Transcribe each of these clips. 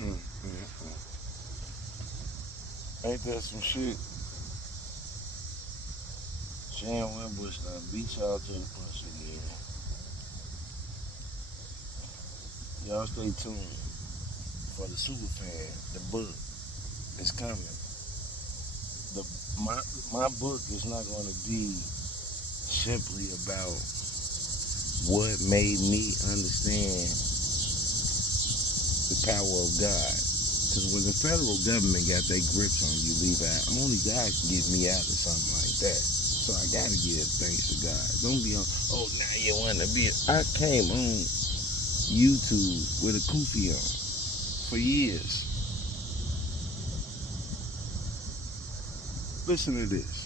Mm, mm, mm. Ain't that some shit? Shan Wimbush done beat y'all to the punch again. Y'all stay tuned for the super fan. The book is coming. The my my book is not going to be simply about what made me understand the power of God. Because when the federal government got their grips on you, Levi, only God can get me out of something like that. So I gotta give thanks to God. Don't be on, oh, now you wanna be. I came on YouTube with a kufi on for years. Listen to this.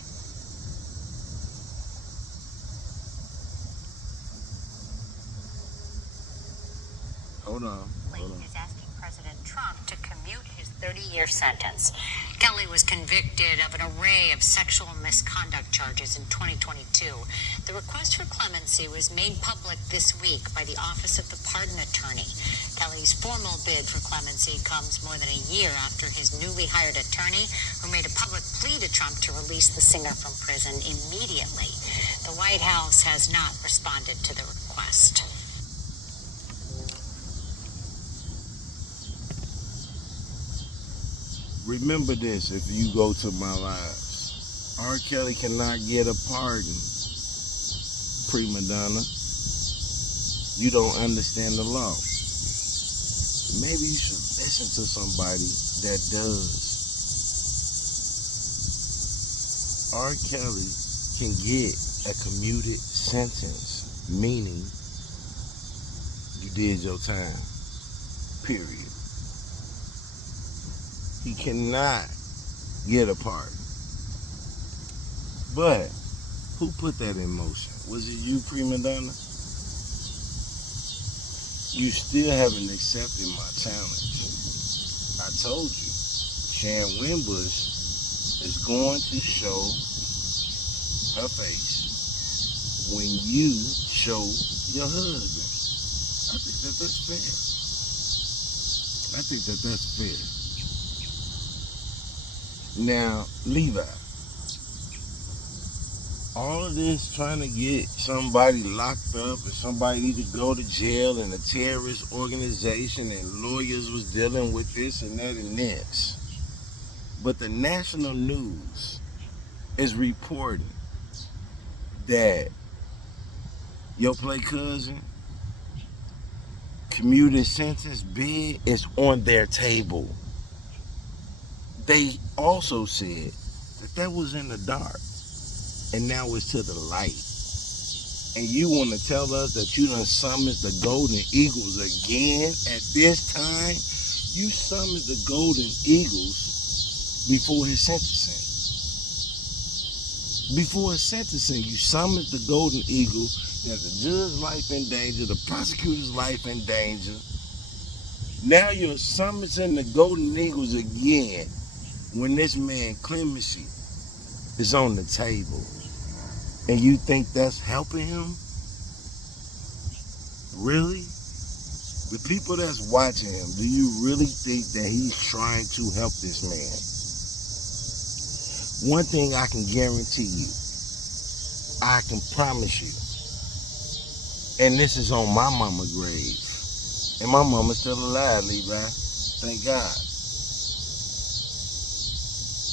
Hold on. Hold on. Is asking President Trump to commute his 30-year sentence. Kelly was convicted of an array of sexual misconduct charges in 2022. The request for clemency was made public this week by the Office of the Pardon Attorney. Kelly's formal bid for clemency comes more than a year after his newly hired attorney, who made a public plea to Trump to release the singer from prison immediately. The White House has not responded to the request. Remember this if you go to my lives. R. Kelly cannot get a pardon, prima donna. You don't understand the law. Maybe you should listen to somebody that does. R. Kelly can get a commuted sentence, meaning you did your time, period. He cannot get a pardon. But who put that in motion? Was it you, prima donna? You still haven't accepted my challenge. I told you, Shan Wimbush is going to show her face when you show your husband. I think that that's fair. I think that that's fair. Now, Levi, all of this trying to get somebody locked up and somebody need to go to jail and a terrorist organization and lawyers was dealing with this and that and this. But the national news is reporting that your play cousin commuted sentence bid is on their table. They also said that that was in the dark and now it's to the light. And you want to tell us that you done summoned the Golden Eagles again at this time? You summoned the Golden Eagles before his sentencing. Before his sentencing, you summoned the Golden Eagle. There's the judge's life in danger, the prosecutor's life in danger. Now you're summoning the Golden Eagles again when this man clemency is on the table. And you think that's helping him? Really? The people that's watching him, do you really think that he's trying to help this man? One thing I can guarantee you, I can promise you, and this is on my mama grave, and my mama's still alive, Levi, thank God.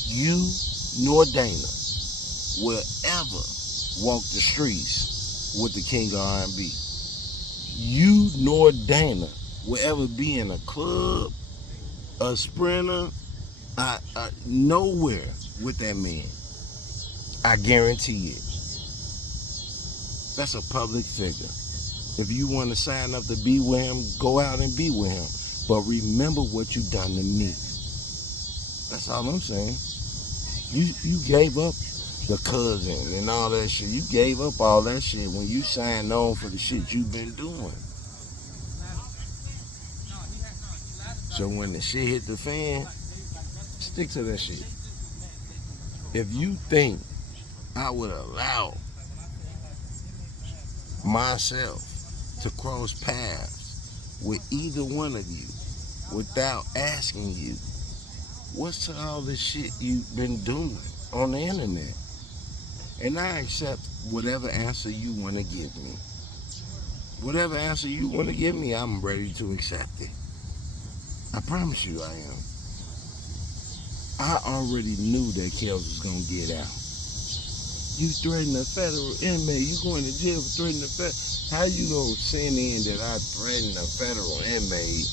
You nor Dana will ever walk the streets with the king of R&B. You nor Dana will ever be in a club, a sprinter, nowhere with that man. I guarantee it. That's a public figure. If you want to sign up to be with him, go out and be with him. But remember what you done to me. That's all I'm saying. You gave up the cousin and all that shit. You gave up all that shit when you signed on for the shit you've been doing. So when the shit hit the fan, stick to that shit. If you think I would allow myself to cross paths with either one of you, without asking you, what's to all this shit you've been doing on the internet? And I accept whatever answer you want to give me. Whatever answer you want to give me, I'm ready to accept it. I promise you I am. I already knew that Kels was going to get out. You threatened a federal inmate. You going to jail for threatening a federal. How you going to send in that I threatened a federal inmate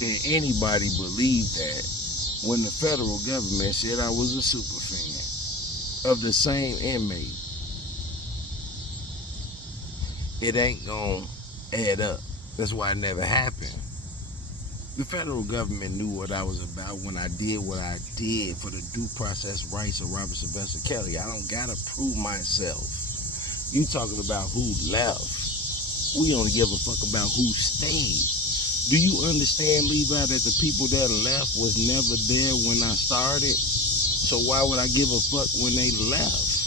and anybody believe that when the federal government said I was a super fan of the same inmate? It ain't going to add up. That's why it never happened. The federal government knew what I was about when I did what I did for the due process rights of Robert Sylvester Kelly. I don't gotta prove myself. You talking about who left. We only give a fuck about who stayed. Do you understand, Levi, that the people that left was never there when I started? So why would I give a fuck when they left?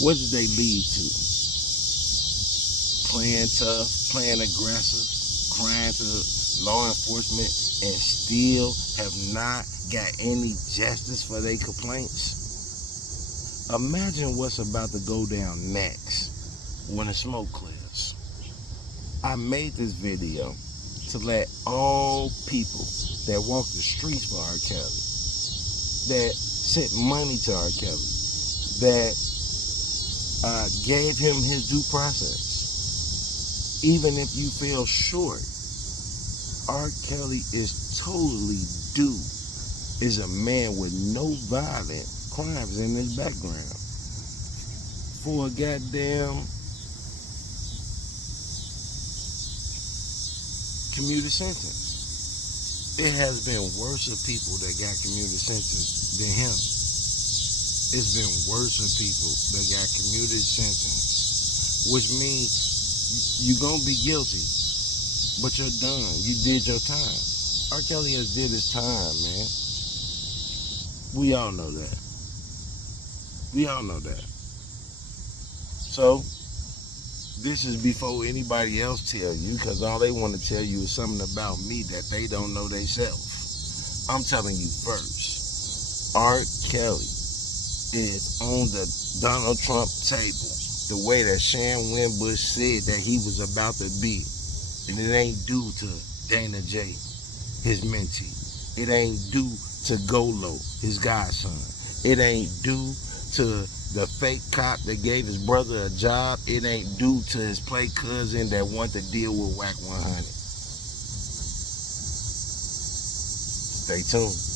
What did they lead to? Playing tough, playing aggressive, crying to law enforcement, and still have not got any justice for their complaints. Imagine what's about to go down next when the smoke clears. I made this video to let all people that walk the streets for R. Kelly, that sent money to R. Kelly, that gave him his due process. Even if you feel short, R. Kelly is totally due, is a man with no violent crimes in his background. For a goddamn commuted sentence. It has been worse of people that got commuted sentence than him. It's been worse of people that got commuted sentence, which means you're gonna be guilty, but you're done. You did your time. R. Kelly has did his time, man. We all know that. We all know that. So, this is before anybody else tell you, because all they want to tell you is something about me that they don't know themselves. I'm telling you first. R. Kelly is on the Donald Trump table the way that Shan Winbush said that he was about to be. And it ain't due to Dana J, his mentee. It ain't due to Golo, his godson. It ain't due to the fake cop that gave his brother a job. It ain't due to his play cousin that wanted to deal with Whack 100. Stay tuned.